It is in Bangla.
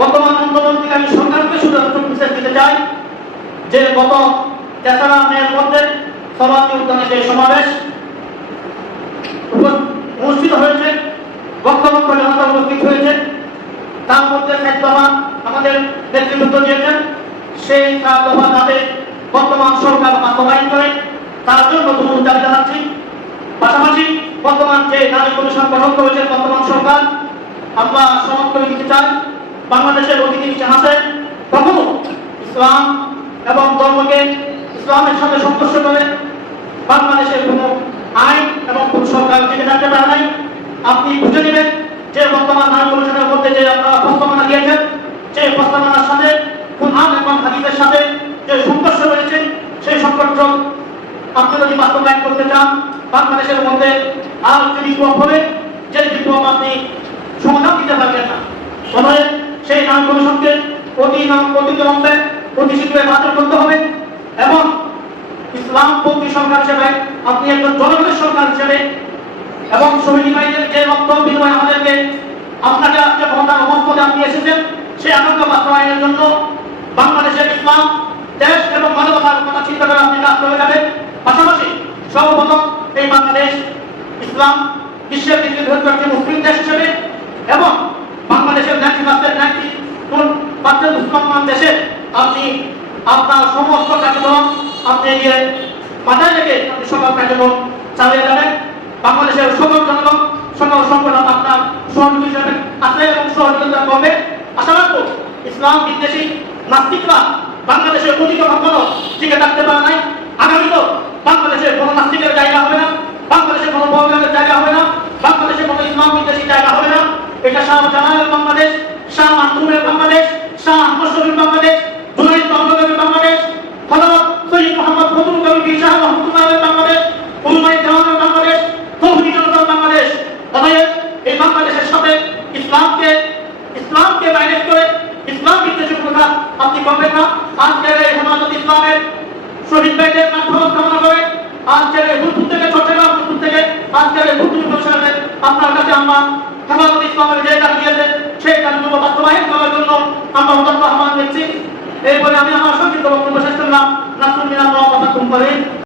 বর্তমান আন্দোলন থেকে আমি সরকারকে শুধু মেসেজ দিতে চাই যে গত তেসরা মের মধ্যে সমাজী উদ্যানে যে সমাবেশ অনুষ্ঠিত হয়েছে, বক্তব্য জনতা উপস্থিত হয়েছে, তার মধ্যে 7 দফা আমাদের নেতৃত্ব দিয়েছেন। সেই 7 দফা যাতে বর্তমান সরকার বাস্তবায়ন করে তার জন্য অনুরোধ জানাচ্ছি। পাশাপাশি বর্তমান যে নারী কমিশন গঠন করেছে বর্তমান সরকার, আমরা সমাজ করে দিতে চাই বাংলাদেশের অতিথি ইতিহাসে কখনো ইসলাম এবং ধর্মকে ইসলামের সাথে সংঘর্ষ করে বাংলাদেশের কোনো আইন এবং কোন সরকার থেকে থাকতে পারে নাই। আপনি বুঝে নেবেন যে বর্তমান নারী কমিশনের মধ্যে যে আপনারা প্রস্তাবনা দিয়েছেন, সেই প্রস্তাবনার সাথে কুরআন এবং হাদিসের সাথে যে সংঘর্ষ রয়েছে, সেই সংঘর্ষ আপনি যদি বাস্তবায়ন করতে চান বাংলাদেশের মধ্যে আর একটি বিপ্লব হবে, যে বিপ্লব আপনি সমাধান দিতে পারবেন না। তবে সেই নারী কমিশনকে অতিবিলম্বে অতি শীঘ্রই বাতিল করতে হবে এবং ইসলামপন্থী সরকার হিসেবে আপনি একজন জনগণের সরকার হিসেবে এবং শহীদ ভাইদের যে বক্তব্য বিনিময় আমাদেরকে আপনাকে আজকে ক্ষমতার মহৎপদে আপনি এসেছেন, সেই আকাঙ্ক্ষা বাস্তবায়নের জন্য বাংলাদেশের ইসলাম দেশ এবং মানবতার কথা চিন্তা করে আপনি কাজ করে যাবেন। পাশাপাশি সর্বপ্রথম এই বাংলাদেশ ইসলাম বিশ্বের দ্বিতীয় একটি মুসলিম দেশ হিসেবে এবং বাংলাদেশের মুসলমান দেশে আপনি আপনার সমস্ত কার্যক্রম আপনি এগিয়ে মাথায় রেখে আপনি সকল কার্যক্রম চালিয়ে যাবেন। বাংলাদেশের সকল জনগণ সকল সংগঠন আপনার সহযোগী হিসেবে আসলে এবং সহযোগিতা করবে। আশা রাখবো ইসলাম বিদ্বেষী নাস্তিকরা বাংলাদেশের প্রতিটি কখনো টিকে থাকতে পারে নাই। আগামীতেও বাংলাদেশের কোনো নাস্তিকের জায়গা হবে না, বাংলাদেশের কোনো বৌদ্ধের জায়গা হবে না, বাংলাদেশের কোনো ইসলাম বিদ্বেষী জায়গা হবে না। এটা শাহ জালালের বাংলাদেশ, শাহ মাহমুদের বাংলাদেশ, শাহ আহমদ শরীফ বাংলাদেশ, জুনাইদ বাংলাদেশের বাংলাদেশ, হযরত সৈয়দ মোহাম্মদ ফজলুল করিম শাহ রহমাতুল্লাহের বাংলাদেশ, উলমায়ে কেরামের বাংলাদেশ, তৌহিদি জনতার বাংলাদেশ। অতএব এই বাংলাদেশের সাথে ইসলামকে বাইরে করে ইসলাম বিদ্বেষী কথা আপনি করবেন না। আজকের এই হেফাজত ইসলামের শহীদ ভাইদের মাধ্যমে কামনা করে আজকের এই হুজুর থেকে চট্টগ্রাম হুজুর থেকে আজকের এই হুজুর পরিষদে আপনার কাছে আমরা হেফাজত ইসলামের যে দাবি দিয়েছে সেই দাবিগুলো বাস্তবায়ন করার জন্য আমরা উদাত্ত আহ্বান দিচ্ছি। এরপরে আমি আমার সংক্ষিপ্ত বক্তব্য শেষ করলাম। নাসরুল মিনার কথা করে